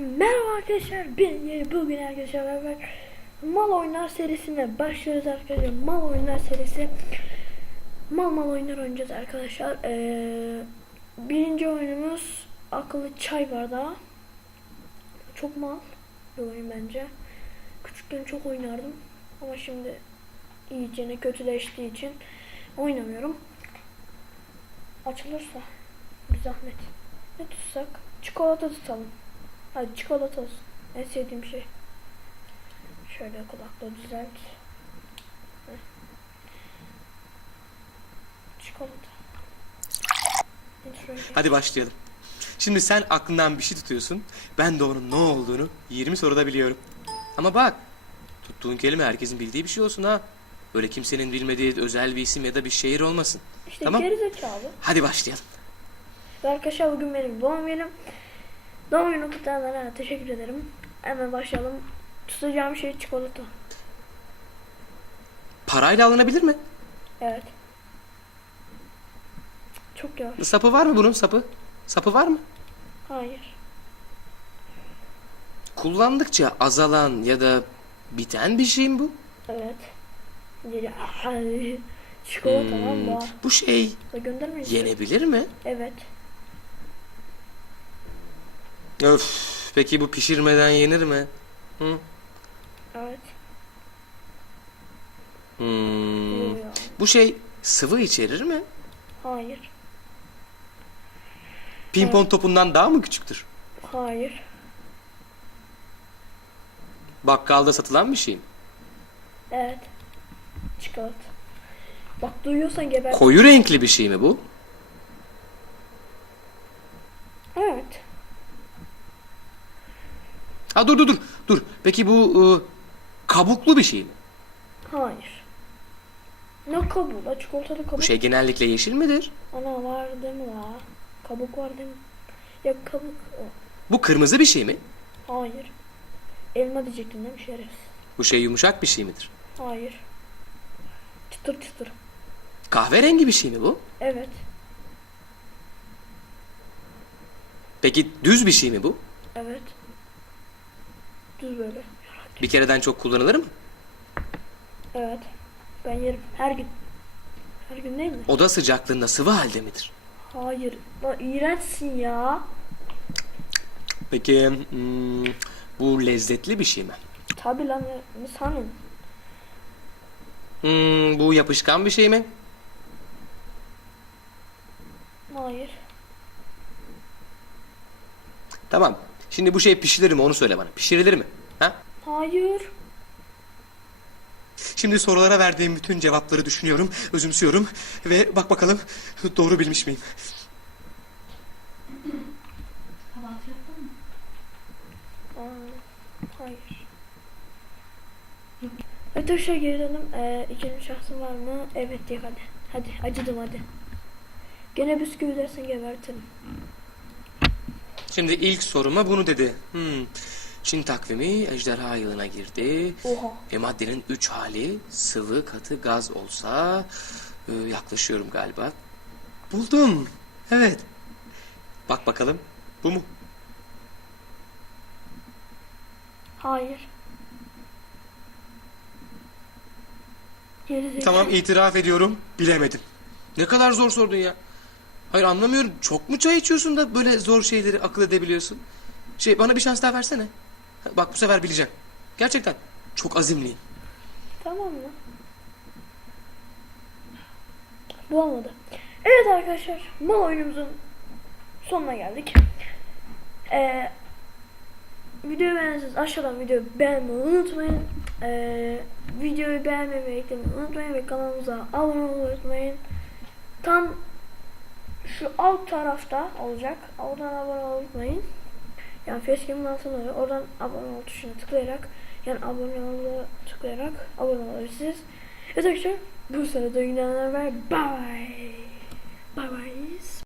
Merhaba arkadaşlar ben yeni bugün arkadaşlar beraber Mal Oyunlar serisine başlıyoruz arkadaşlar. Mal Oyunlar serisi Mal mal oyunlar oynayacağız arkadaşlar. Ee, Birinci oyunumuz Akıllı Çay Bardağı Çok mal bir oyun bence. Küçükken çok oynardım Ama şimdi iyicene kötüleştiği için Oynamıyorum. Açılırsa bir zahmet. Ne tutsak? Çikolata tutalım Hadi çikolata olsun. En sevdiğim şey. Şöyle kulaklığı düzelt. Heh. Çikolata. Hadi başlayalım. Şimdi sen aklından bir şey tutuyorsun. Ben de onun ne olduğunu 20 soruda biliyorum. Ama bak. Tuttuğun kelime herkesin bildiği bir şey olsun ha. Böyle kimsenin bilmediği özel bir isim ya da bir şehir olmasın. İşte tamam. gerizekalı. Hadi başlayalım. Arkadaşlar bugün benim doğum günüm. Doğum günü kutlayanlara teşekkür ederim. Hemen başlayalım. Tutacağım şey çikolata. Parayla alınabilir mi? Evet. Çok yavaş. Sapı var mı bunun sapı? Sapı var mı? Hayır. Kullandıkça azalan ya da biten bir şey mi bu? Evet. Çikolata Hmm, bu. bu şey yenebilir mi? Evet. Öf. Peki bu pişirmeden yenir mi? Hı? Evet. Hmm. Bu şey sıvı içerir mi? Hayır. Pimpon topundan daha mı küçüktür? Hayır. Bakkalda satılan bir şey mi? Evet. Çikolata. Bak duyuyorsan geber. Koyu renkli bir şey mi bu? Evet. Ha dur dur dur. Dur. Peki bu ıı, kabuklu bir şey mi? Hayır. Ne kabuğu la? Çikolatalı kabuk. Bu şey genellikle yeşil midir? Ana var değil mi la? Kabuk var değil mi? Ya kabuk. Bu kırmızı bir şey mi? Hayır. Elma diyecektin değil mi şerefsiz? Bu şey yumuşak bir şey midir? Hayır. Çıtır çıtır. Kahverengi bir şey mi bu? Evet. Peki düz bir şey mi bu? Evet. Düz böyle. Bir kereden çok kullanılır mı? Evet. Ben yerim. Her gün. Her gün değil mi? Oda sıcaklığında sıvı halde midir? Hayır. La iğrençsin ya. Peki hmm, bu lezzetli bir şey mi? Tabi lan ne sanın? Hmm, bu yapışkan bir şey mi? Hayır. Tamam. Şimdi bu şey pişirilir mi onu söyle bana. Pişirilir mi? Ha? Hayır. Şimdi sorulara verdiğim bütün cevapları düşünüyorum, özümsüyorum ve bak bakalım doğru bilmiş miyim? Aa, hayır. Evet arkadaşlar geri döndüm. Ee, ikinci şahsın var mı? Evet diye hadi. Hadi acıdım hadi. Gene bisküvi dersen gebertirim. Şimdi ilk soruma bunu dedi. Hmm. Çin takvimi ejderha yılına girdi. Oha. Ve maddenin üç hali sıvı, katı, gaz olsa e, yaklaşıyorum galiba. Buldum. Evet. Bak bakalım. Bu mu? Hayır. Geri Tamam itiraf ediyorum. Bilemedim. Ne kadar zor sordun ya. Hayır anlamıyorum. Çok mu çay içiyorsun da böyle zor şeyleri akıl edebiliyorsun? Şey bana bir şans daha versene. Bak bu sefer bileceğim. Gerçekten çok azimliyim. Tamam mı? Bu olmadı. Evet arkadaşlar, bu oyunumuzun sonuna geldik. Ee, videoyu beğenirseniz aşağıdan videoyu beğenmeyi unutmayın. Ee, videoyu beğenmeyi eklemeyi unutmayın ve kanalımıza abone olmayı unutmayın. Tam şu alt tarafta olacak. Oradan abone olmayı unutmayın. Yani facecam'ın altında oluyor. Oradan abone ol tuşuna tıklayarak yani abone ol'a tıklayarak abone olabilirsiniz. Evet arkadaşlar bu sırada yine haber. Bye. Bye bye.